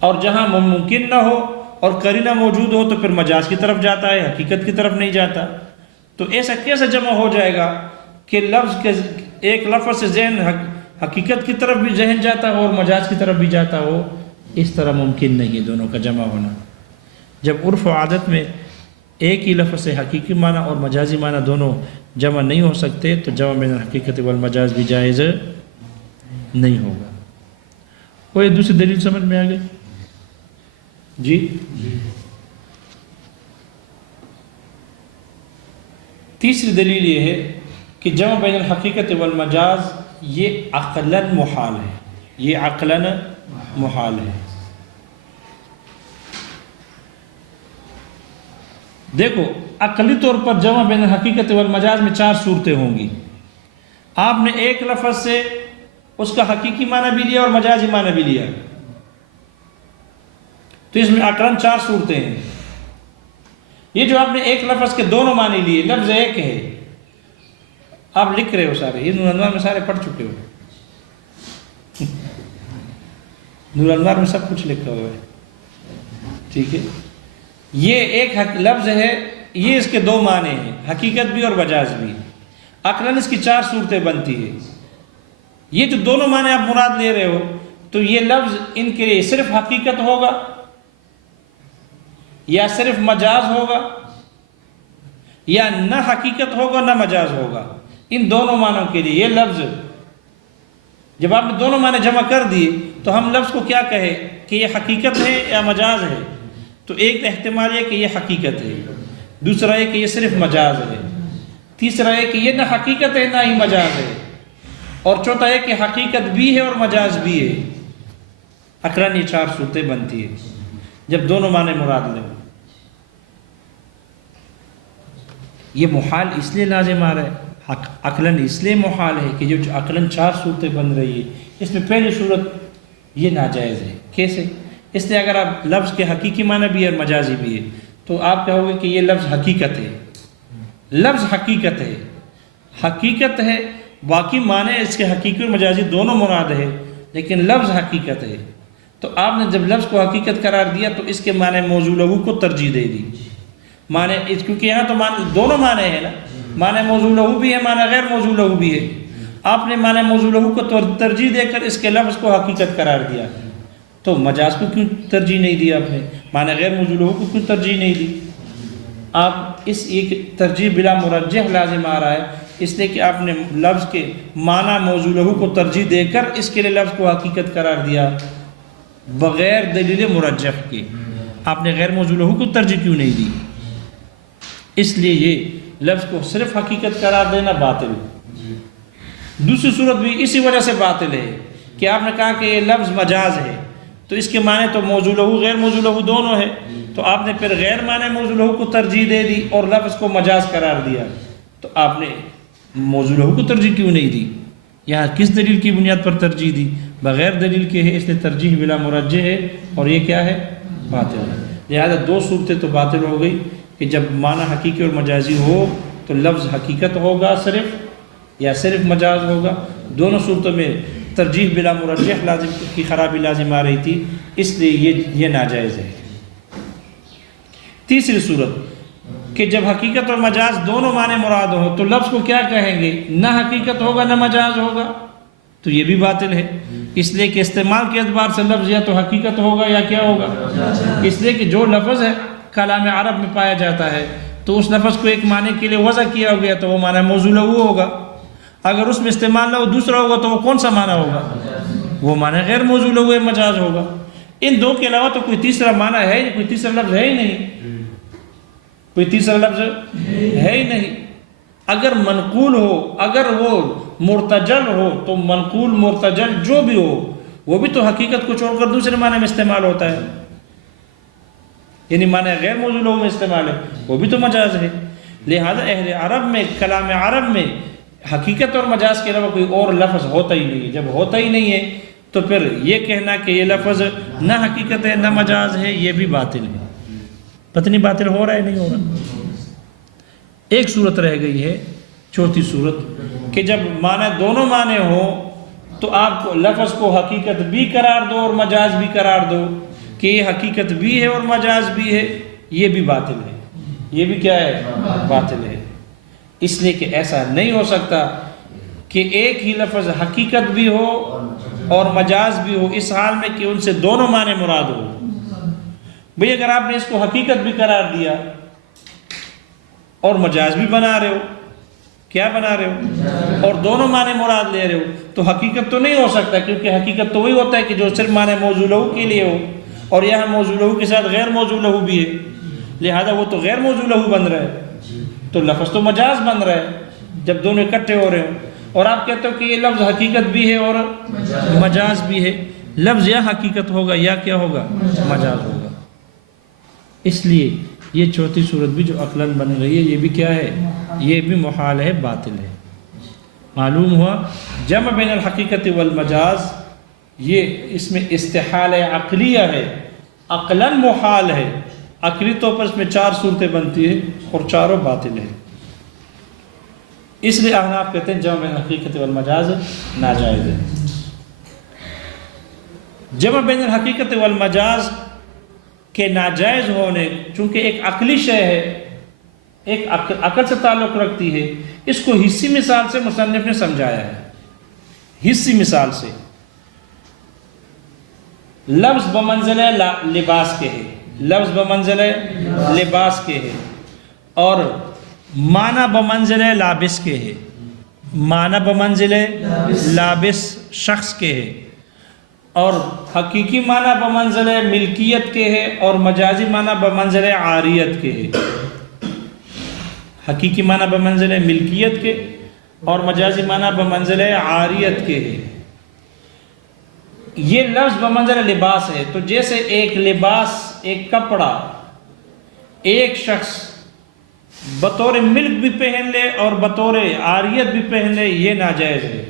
اور جہاں ممکن نہ ہو اور قرینہ موجود ہو تو پھر مجاز کی طرف جاتا ہے، حقیقت کی طرف نہیں جاتا۔ تو ایسا کیسے جمع ہو جائے گا کہ لفظ کے ایک لفظ سے ذہن حقیقت کی طرف بھی ذہن جاتا ہو اور مجاز کی طرف بھی جاتا ہو؟ اس طرح ممکن نہیں ہے دونوں کا جمع ہونا۔ جب عرف و عادت میں ایک ہی لفظ سے حقیقی معنی اور مجازی معنی دونوں جمع نہیں ہو سکتے تو جمع بین الحقیقت والمجاز بھی جائز نہیں ہوگا۔ کوئی دوسری دلیل سمجھ میں آ گئی؟ جی تیسری دلیل یہ ہے کہ جمع بین الحقیقت والمجاز یہ عقلاً محال ہے، یہ عقلاً محال ہے۔ دیکھو عقلی طور پر جمع بین الحقیقت والمجاز میں 4 صورتیں ہوں گی۔ آپ نے ایک لفظ سے اس کا حقیقی معنی بھی لیا اور مجازی معنی بھی لیا، تو اس میں عقلاً 4 صورتیں ہیں۔ یہ جو آپ نے ایک لفظ کے دونوں معنی لیے، لفظ ایک ہے، آپ لکھ رہے ہو سارے، یہ نور انوار میں سارے پڑھ چکے ہو، نور انوار میں سب کچھ لکھا ہوا ہے، ٹھیک ہے۔ یہ ایک لفظ ہے، یہ اس کے 2 معنی ہیں، حقیقت بھی اور مجاز بھی۔ عقلاً اس کی 4 صورتیں بنتی ہے۔ یہ جو دونوں معنی آپ مراد لے رہے ہو تو یہ لفظ ان کے لیے صرف حقیقت ہوگا یا صرف مجاز ہوگا، یا نہ حقیقت ہوگا نہ مجاز ہوگا۔ ان دونوں معنوں کے لیے یہ لفظ جب آپ نے دونوں معنی جمع کر دیے تو ہم لفظ کو کیا کہے کہ یہ حقیقت ہے یا مجاز ہے؟ تو ایک احتمال یہ کہ یہ حقیقت ہے، دوسرا یہ کہ یہ صرف مجاز ہے، تیسرا یہ کہ یہ نہ حقیقت ہے نہ ہی مجاز ہے، اور چوتھا یہ کہ حقیقت بھی ہے اور مجاز بھی ہے۔ عقلاً یہ 4 صورتیں بنتی ہے جب دونوں معنی مراد لیں۔ یہ محال اس لیے لازم آ رہا ہے، عقلاً اس لیے محال ہے کہ جو عقلاً 4 صورتیں بن رہی ہے، اس میں پہلی صورت یہ ناجائز ہے۔ کیسے؟ اس لیے اگر آپ لفظ کے حقیقی معنی بھی ہے اور مجازی بھی ہے تو آپ کہو گے کہ یہ لفظ حقیقت ہے، لفظ حقیقت ہے، حقیقت ہے، باقی معنی اس کے حقیقی اور مجازی دونوں مراد ہے، لیکن لفظ حقیقت ہے۔ تو آپ نے جب لفظ کو حقیقت قرار دیا تو اس کے معنی موضوع لہو کو ترجیح دے دی، معنی کیونکہ یہاں تو دونوں معنی ہیں نا، معنی موضوع لہو بھی ہے، معنی غیر موضوع لہو بھی ہے۔ آپ نے معنی موضوع لہو کو ترجیح دے کر اس کے لفظ کو حقیقت قرار دیا، تو مجاز کو کیوں ترجیح نہیں دیا آپ نے؟ معنی غیر موضوع لہو کو کیوں ترجیح نہیں دی؟ آپ اس ایک ترجیح بلا مرجح لازم آ رہا ہے، اس لیے کہ آپ نے لفظ کے معنی موضوع لہو کو ترجیح دے کر اس کے لیے لفظ کو حقیقت قرار دیا بغیر دلیل مرجح کے۔ آپ نے غیر موضوع لہو کو ترجیح کیوں نہیں دی؟ اس لیے یہ لفظ کو صرف حقیقت قرار دینا باطل ہے۔ دوسری صورت بھی اسی وجہ سے باطل ہے کہ آپ نے کہا کہ یہ لفظ مجاز ہے تو اس کے معنی تو موضوع لہو غیر موضوع لہو دونوں ہے، تو آپ نے پھر غیر معنی موضوع لہو کو ترجیح دے دی اور لفظ کو مجاز قرار دیا، تو آپ نے موضوع لہو کو ترجیح کیوں نہیں دی؟ یہاں کس دلیل کی بنیاد پر ترجیح دی؟ بغیر دلیل کے ہے، اس لیے ترجیح بلا مرجح ہے، اور یہ کیا ہے؟ باطل ہے۔ لہذا 2 صورتیں تو باطل ہو گئی کہ جب معنی حقیقی اور مجازی ہو تو لفظ حقیقت ہوگا صرف یا صرف مجاز ہوگا۔ دونوں صورتوں میں ترجیح بلا مرجح لازم کی خرابی لازم آ رہی تھی، اس لیے یہ ناجائز ہے۔ تیسری صورت کہ جب حقیقت اور مجاز دونوں معنی مراد ہو تو لفظ کو کیا کہیں گے؟ نہ حقیقت ہوگا نہ مجاز ہوگا، تو یہ بھی باطل ہے، اس لیے کہ استعمال کے اعتبار سے لفظ یا تو حقیقت ہوگا یا کیا ہوگا؟ اس لیے کہ جو لفظ ہے کلام عرب میں پایا جاتا ہے تو اس لفظ کو ایک معنی کے لیے وضع کیا گیا تو وہ معنی موضوع لہو ہوگا، اگر اس میں استعمال لہو دوسرا ہوگا تو وہ کون سا معنی ہوگا؟ وہ معنی غیر موضوع لہو مجاز ہوگا۔ ان 2 کے علاوہ تو کوئی تیسرا معنی ہے ہی، کوئی تیسرا لفظ ہے ہی نہیں، کوئی تیسرا لفظ ہے ہی نہیں۔ اگر منقول ہو، اگر وہ مرتجل ہو تو منقول مرتجل جو بھی ہو وہ بھی تو حقیقت کو چھوڑ کر دوسرے معنی میں استعمال ہوتا ہے، یعنی معنی غیر موضوع لہو میں استعمال ہے، وہ بھی تو مجاز ہے۔ لہذا اہل عرب میں کلام عرب میں حقیقت اور مجاز کے علاوہ کوئی اور لفظ ہوتا ہی نہیں ہے۔ جب ہوتا ہی نہیں ہے تو پھر یہ کہنا کہ یہ لفظ نہ حقیقت ہے نہ مجاز ہے یہ بھی باطل ہے۔ پتہ نہیں باطل ہو رہا ہے نہیں ہو رہا۔ ایک صورت رہ گئی ہے، چوتھی صورت، کہ جب معنی دونوں معنی ہو تو آپ لفظ کو حقیقت بھی قرار دو اور مجاز بھی قرار دو، کہ یہ حقیقت بھی ہے اور مجاز بھی ہے، یہ بھی باطل ہے، یہ بھی کیا ہے؟ باطل ہے۔ اس لیے کہ ایسا نہیں ہو سکتا کہ ایک ہی لفظ حقیقت بھی ہو اور مجاز بھی ہو، اس حال میں کہ ان سے دونوں معنی مراد ہو۔ بھئی اگر آپ نے اس کو حقیقت بھی قرار دیا اور مجاز بھی بنا رہے ہو، کیا بنا رہے ہو؟ اور دونوں معنی مراد لے رہے ہو، تو حقیقت تو نہیں ہو سکتا، کیونکہ حقیقت تو وہی ہوتا ہے کہ جو صرف معنی موضوع لہو کے لیے ہو، اور یہاں موضوع لہو کے ساتھ غیر موضوع لہو بھی ہے، لہذا وہ تو غیر موضوع لہو بن رہا ہے، تو لفظ تو مجاز بن رہا ہے جب دونوں اکٹھے ہو رہے ہو۔ اور آپ کہتے ہو کہ یہ لفظ حقیقت بھی ہے اور مجاز بھی ہے، لفظ یا حقیقت ہوگا یا کیا ہوگا؟ مجاز ہوگا۔ اس لیے یہ چوتھی صورت بھی جو عقلاً بن رہی ہے، یہ بھی کیا ہے؟ یہ بھی محال ہے، باطل ہے۔ معلوم ہوا جمع بین الحقیقت والمجاز، یہ اس میں استحال عقلیہ ہے، عقلاً محال ہے، عقلی طور پر اس میں 4 صورتیں بنتی ہیں اور چاروں باطل ہیں۔ اس لیے احناف کہتے ہیں جمع بین الحقیقت والمجاز ناجائز ہے۔ جمع بین الحقیقت والمجاز کے ناجائز ہونے، چونکہ ایک عقلی شے ہے، ایک عقل سے تعلق رکھتی ہے، اس کو حصی مثال سے مصنف نے سمجھایا ہے۔ حصی مثال سے لفظ بمنزلہ لباس کے ہے، لفظ بمنزلہ لباس کے ہے، اور معنی بمنزلہ لابس کے ہے، معنی بمنزلہ لابس شخص کے ہے، اور حقیقی معنی بمنزلہ ملکیت کے ہے، اور مجازی معنی بمنزلہ عاریت کے ہے۔ حقیقی معنی بمنزلہ ملکیت کے اور مجازی معنی بمنزلہ عاریت کے ہے۔ یہ لفظ بمنزلہ لباس ہے، تو جیسے ایک لباس، ایک کپڑا ایک شخص بطور ملک بھی پہن لے اور بطور عاریت بھی پہن لے، یہ ناجائز ہے،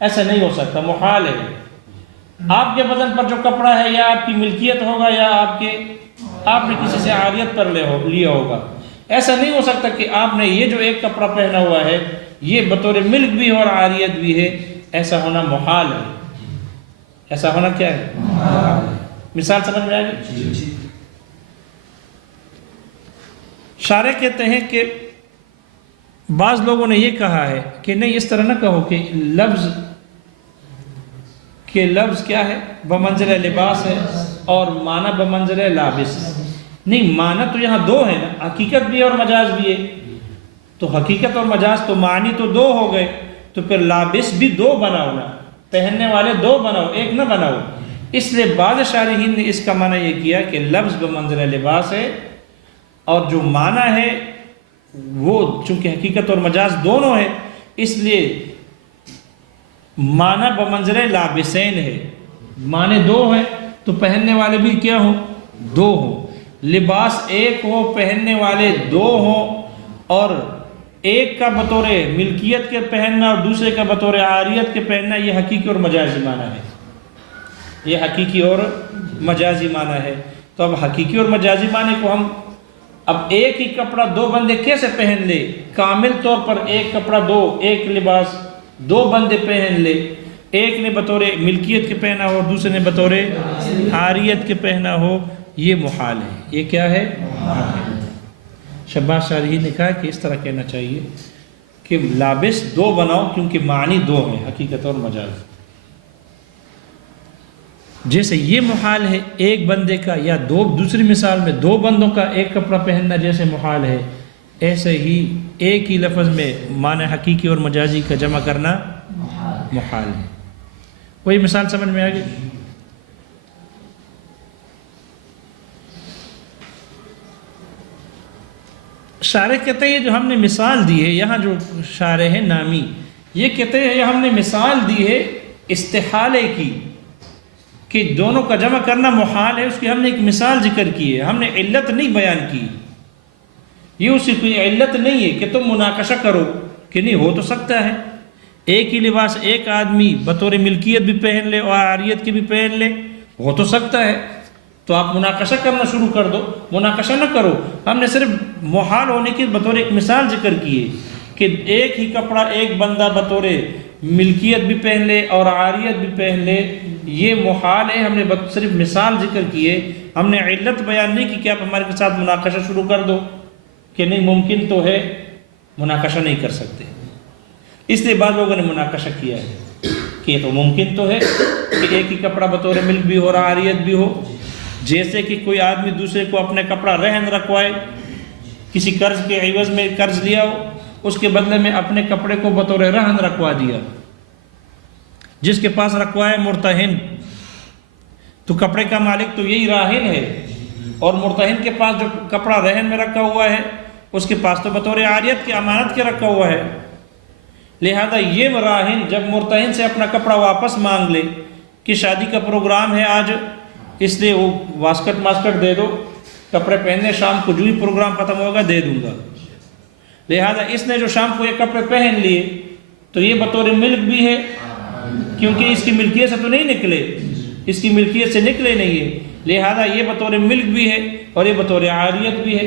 ایسا نہیں ہو سکتا، محال ہے۔ آپ کے بدن پر جو کپڑا ہے یا آپ کی ملکیت ہوگا یا آپ نے کسی سے عاریت پر لیا ہوگا، ایسا نہیں ہو سکتا کہ آپ نے یہ جو ایک کپڑا پہنا ہوا ہے یہ بطور ملک بھی اور عاریت بھی ہے، ایسا ہونا محال ہے۔ ایسا ہونا کیا ہے؟ محال ہے۔ مثال سمجھ میں آئے گی؟ شارح کہتے ہیں کہ بعض لوگوں نے یہ کہا ہے کہ نہیں، اس طرح نہ کہو کہ لفظ کیا ہے؟ بمنزلہ لباس ہے اور معنی بمنزلہ لابس۔ نہیں، معنی تو یہاں 2 ہے نا، حقیقت بھی ہے اور مجاز بھی ہے، تو حقیقت اور مجاز تو معنی تو 2 ہو گئے، تو پھر لابس بھی 2 بناؤ نا، پہننے والے 2 بناؤ، 1 نہ بناؤ۔ اس لیے بعض شارحین نے اس کا معنی یہ کیا کہ لفظ بمنزلہ لباس ہے، اور جو معنی ہے وہ چونکہ حقیقت اور مجاز دونوں ہے، اس لیے معنی بمنزلہ لابسین ہے، معنی 2 ہے تو پہننے والے بھی کیا ہو؟ 2 ہو۔ لباس 1 ہو، پہننے والے 2 ہوں، اور ایک کا بطور ملکیت کے پہننا اور دوسرے کا بطور عاریت کے پہننا، یہ حقیقی اور مجازی معنی ہے، یہ حقیقی اور مجازی معنی ہے۔ تو اب حقیقی اور مجازی معنی کو ہم اب ایک ہی کپڑا 2 بندے کیسے پہن لے؟ کامل طور پر ایک کپڑا 2، ایک لباس 2 بندے پہن لے، ایک نے بطور ملکیت کے پہنا ہو، دوسرے نے بطور عاریت کے پہنا ہو، یہ محال ہے۔ یہ کیا ہے؟ شباز شارحین نے کہا کہ اس طرح کہنا چاہیے کہ لابس 2 بناؤ، کیونکہ معنی 2 ہیں، حقیقت اور مجاز۔ جیسے یہ محال ہے ایک بندے کا یا 2، دوسری مثال میں 2 بندوں کا ایک کپڑا پہننا جیسے محال ہے، ایسے ہی ایک ہی لفظ میں معنی حقیقی اور مجازی کا جمع کرنا محال ہے۔ کوئی مثال سمجھ میں آ گئی؟ شارح کہتے ہیں یہ جو ہم نے مثال دی ہے، یہاں جو شارح ہے نامی، یہ کہتے ہیں یہ ہم نے مثال دی ہے استحالے کی، کہ دونوں کا جمع کرنا محال ہے، اس کی ہم نے ایک مثال ذکر کی ہے، ہم نے علت نہیں بیان کی۔ یہ اسی کوئی علت نہیں ہے کہ تم مناقشہ کرو کہ نہیں ہو تو سکتا ہے، ایک ہی لباس ایک آدمی بطور ملکیت بھی پہن لے اور عاریت کی بھی پہن لے، ہو تو سکتا ہے، تو آپ مناقشہ کرنا شروع کر دو۔ مناقشہ نہ کرو، ہم نے صرف محال ہونے کی بطور ایک مثال ذکر کی ہے کہ ایک ہی کپڑا ایک بندہ بطور ملکیت بھی پہن لے اور عاریت بھی پہن لے، یہ محال ہے۔ ہم نے صرف مثال ذکر کی ہے، ہم نے علت بیان نہیں کی کہ آپ ہمارے ساتھ مناقشہ شروع کر دو کہ نہیں ممکن تو ہے، مناقشہ نہیں کر سکتے۔ اس لیے بعض لوگوں نے مناقشہ کیا ہے کہ یہ تو ممکن تو ہے کہ ایک ہی کپڑا بطور ملک بھی ہو اور عاریت بھی ہو، جیسے کہ کوئی آدمی دوسرے کو اپنے کپڑا رہن رکھوائے، کسی قرض کے عوض میں قرض لیا ہو، اس کے بدلے میں اپنے کپڑے کو بطور رہن رکھوا دیا۔ جس کے پاس رکھوایا مرتہن، تو کپڑے کا مالک تو یہی راہن ہے، اور مرتہن کے پاس جو کپڑا رہن میں رکھا ہوا ہے اس کے پاس تو بطور عاریت کی امانت کے رکھا ہوا ہے۔ لہذا یہ راہن جب مرتہن سے اپنا کپڑا واپس مانگ لے کہ شادی کا پروگرام ہے آج، اس لیے وہ واسکٹ دے دو، کپڑے پہننے، شام کو جو ہی پروگرام ختم ہوگا دے دوں گا، لہذا اس نے جو شام کو یہ کپڑے پہن لیے تو یہ بطور ملک بھی ہے، کیونکہ اس کی ملکیت سے تو نہیں نکلے، اس کی ملکیت سے نکلے نہیں ہے، لہذا یہ بطور ملک بھی ہے اور یہ بطور عاریت بھی ہے۔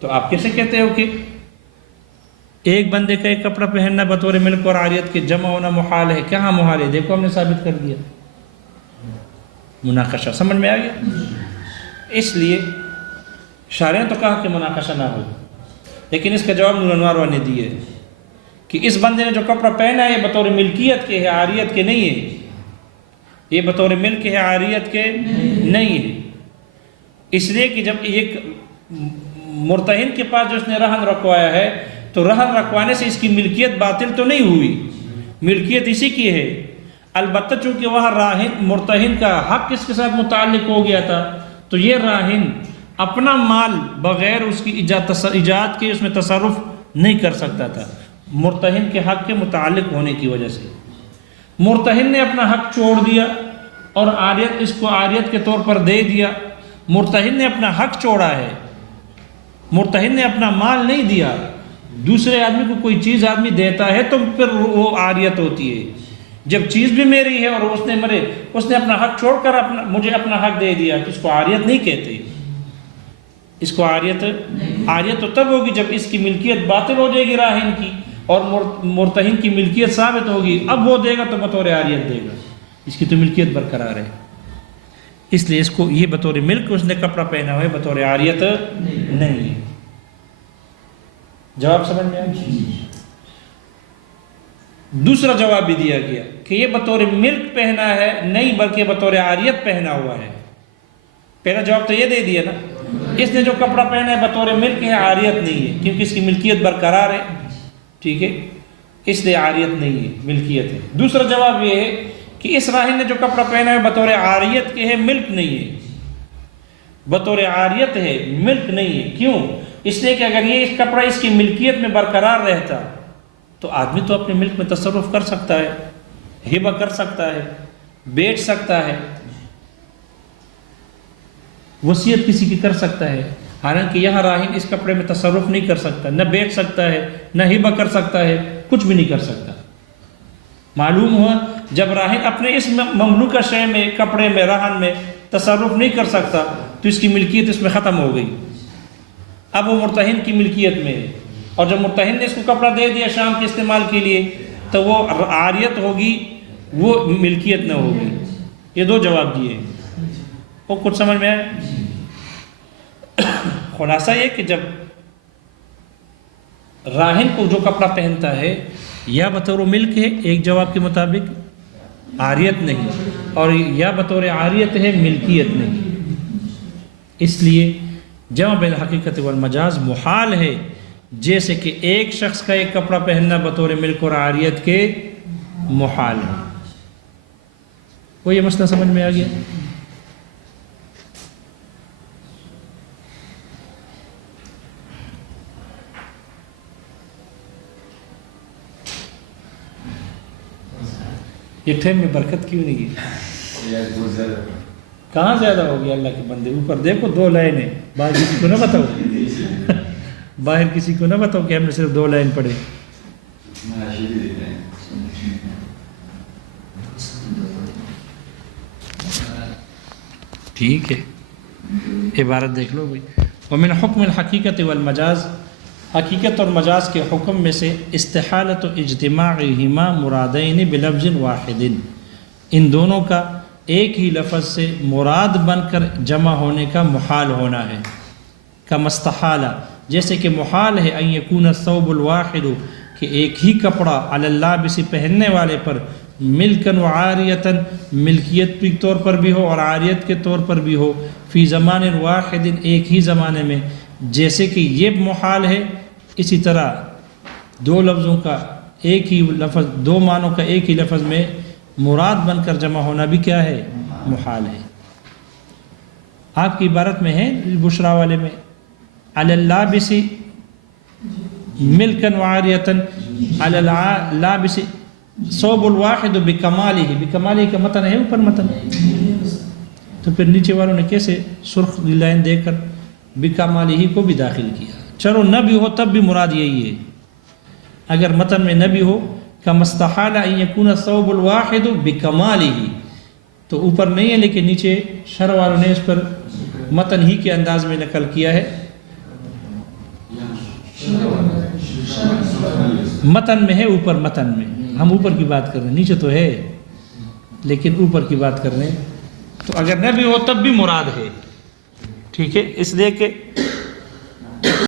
تو آپ کیسے کہتے ہو کہ ایک بندے کا ایک کپڑا پہننا بطور ملک اور عاریت کے جمع ہونا محال ہے؟ کہاں محال ہے؟ دیکھو ہم نے ثابت کر دیا۔ مناقشہ سمجھ میں آ گیا؟ اس لیے شارع نے تو کہا کہ مناقشہ نہ ہو، لیکن اس کا جواب نور انوار نے دیا ہے کہ اس بندے نے جو کپڑا پہنا ہے یہ بطور ملکیت کے ہے، عاریت کے نہیں ہے، یہ بطور ملک ہے، عاریت کے نہیں ہے۔ اس لیے کہ جب ایک مرتہن کے پاس جو اس نے رہن رکھوایا ہے تو رہن رکھوانے سے اس کی ملکیت باطل تو نہیں ہوئی، ملکیت اسی کی ہے، البتہ چونکہ وہاں راہن مرتہن کا حق کس کے ساتھ متعلق ہو گیا تھا، تو یہ راہن اپنا مال بغیر اس کی ایجاد کے اس میں تصرف نہیں کر سکتا تھا، مرتہن کے حق کے متعلق ہونے کی وجہ سے۔ مرتہن نے اپنا حق چھوڑ دیا اور عاریت اس کو عاریت کے طور پر دے دیا۔ مرتہن نے اپنا حق چھوڑا ہے، مرتہن نے اپنا مال نہیں دیا۔ دوسرے آدمی کو کوئی چیز آدمی دیتا ہے تو پھر وہ عاریت ہوتی ہے، جب چیز بھی میری ہے اور اس نے اپنا حق چھوڑ کر مجھے اپنا حق دے دیا تو اس کو عاریت نہیں کہتے، اس کو عاریت تو تب ہوگی جب اس کی ملکیت باطل ہو جائے گی راہن کی اور مرتہن کی ملکیت ثابت ہوگی، اب وہ دے گا تو بطور عاریت دے گا، اس کی تو ملکیت برقرار ہے۔ اس لیے اس کو یہ بطور ملک اس نے کپڑا پہنا ہوا ہے، بطور عاریت نہیں ہے۔ جواب سمجھ میں آیا؟ دوسرا جواب بھی دیا گیا کہ یہ بطور ملک پہنا ہے نہیں بلکہ بطور عاریت پہنا ہوا ہے۔ پہلا جواب تو یہ دے دیا نا، اس نے جو کپڑا پہنا ہے بطور ملک ہے، عاریت نہیں ہے، کیونکہ اس کی ملکیت برقرار ہے، ٹھیک ہے، اس لیے عاریت نہیں ہے، ملکیت ہے۔ دوسرا جواب یہ ہے کہ اس راہن نے جو کپڑا پہنا ہے بطور عاریت کے ہے، ملک نہیں ہے، بطور عاریت ہے، ملک نہیں ہے۔ کیوں؟ اس لیے کہ اگر یہ اس کپڑا اس کی ملکیت میں برقرار رہتا تو آدمی تو اپنے ملک میں تصرف کر سکتا ہے، ہبہ کر سکتا ہے، بیچ سکتا ہے، وصیت کسی کی کر سکتا ہے، حالانکہ یہاں راہن اس کپڑے میں تصرف نہیں کر سکتا، نہ بیچ سکتا ہے، نہ ہبہ کر سکتا ہے، کچھ بھی نہیں کر سکتا۔ معلوم ہوا جب راہن اپنے اس مملوکہ شے میں، کپڑے میں، رہن میں تصرف نہیں کر سکتا تو اس کی ملکیت اس میں ختم ہو گئی، اب وہ مرتہن کی ملکیت میں ہے، اور جب مرتہن نے اس کو کپڑا دے دیا شام کے استعمال کے لیے تو وہ عاریت ہوگی، وہ ملکیت نہ ہوگی۔ یہ دو جواب دیے، وہ کچھ سمجھ میں آئے؟ خلاصہ یہ کہ جب راہن کو جو کپڑا پہنتا ہے یا بطور ملک ہے ایک جواب کے مطابق عاریت نہیں، اور یا بطور عاریت ہے ملکیت نہیں، اس لیے جمع بین الحقیقت والمجاز محال ہے، جیسے کہ ایک شخص کا ایک کپڑا پہننا بطور ملک اور عاریت کے محال ہے۔ وہ یہ مسئلہ سمجھ میں آ گیا؟ یہ ٹھیم میں برکت کیوں نہیں ہے؟ کہاں زیادہ ہو گیا اللہ کے بندے؟ اوپر دیکھو 2 لائنیں، باہر کسی کو نہ بتاؤ، باہر کسی کو نہ بتاؤ کہ ہم نے صرف 2 لائن پڑھے۔ ٹھیک ہے، عبارت دیکھ لو بھائی۔ ومن حکم الحقیقت والمجاز حقیقت اور مجاز کے حکم میں سے استحالت و اجتماعہما مرادین بلفظ واحد، ان دونوں کا ایک ہی لفظ سے مراد بن کر جمع ہونے کا محال ہونا ہے۔ کمستحالہ، جیسے کہ محال ہے ان یکون الثوب الواحد، کہ ایک ہی کپڑا علی اللابس پہننے والے پر ملکن و عاریتاً ملکیت کے طور پر بھی ہو اور عاریت کے طور پر بھی ہو، فی زمان واحد ایک ہی زمانے میں، جیسے کہ یہ محال ہے، اسی طرح دو لفظوں کا ایک ہی لفظ، دو معنوں کا ایک ہی لفظ میں مراد بن کر جمع ہونا بھی کیا ہے؟ محال ہے۔ آپ کی عبارت میں ہے بشرا والے میں علی اللابس ملکن وعاریتاً علی اللابس ثوب الواحد بکمالہ، بکمالہ کا متن ہے اوپر متن، تو پھر نیچے والوں نے کیسے سرخ لائن دے کر بکمالہ کو بھی داخل کیا؟ چلو نہ بھی ہو تب بھی مراد یہی ہے، اگر متن میں نہ بھی ہو کمستحال ان یکون الثوب الواحد بکمالہ، تو اوپر نہیں ہے لیکن نیچے شرح والوں نے اس پر متن ہی کے انداز میں نقل کیا ہے، متن میں ہے، اوپر متن میں، ہم اوپر کی بات کر رہے ہیں، نیچے تو ہے لیکن اوپر کی بات کر رہے ہیں، تو اگر نہ بھی ہو تب بھی مراد ہے، ٹھیک ہے، اس لیے کہ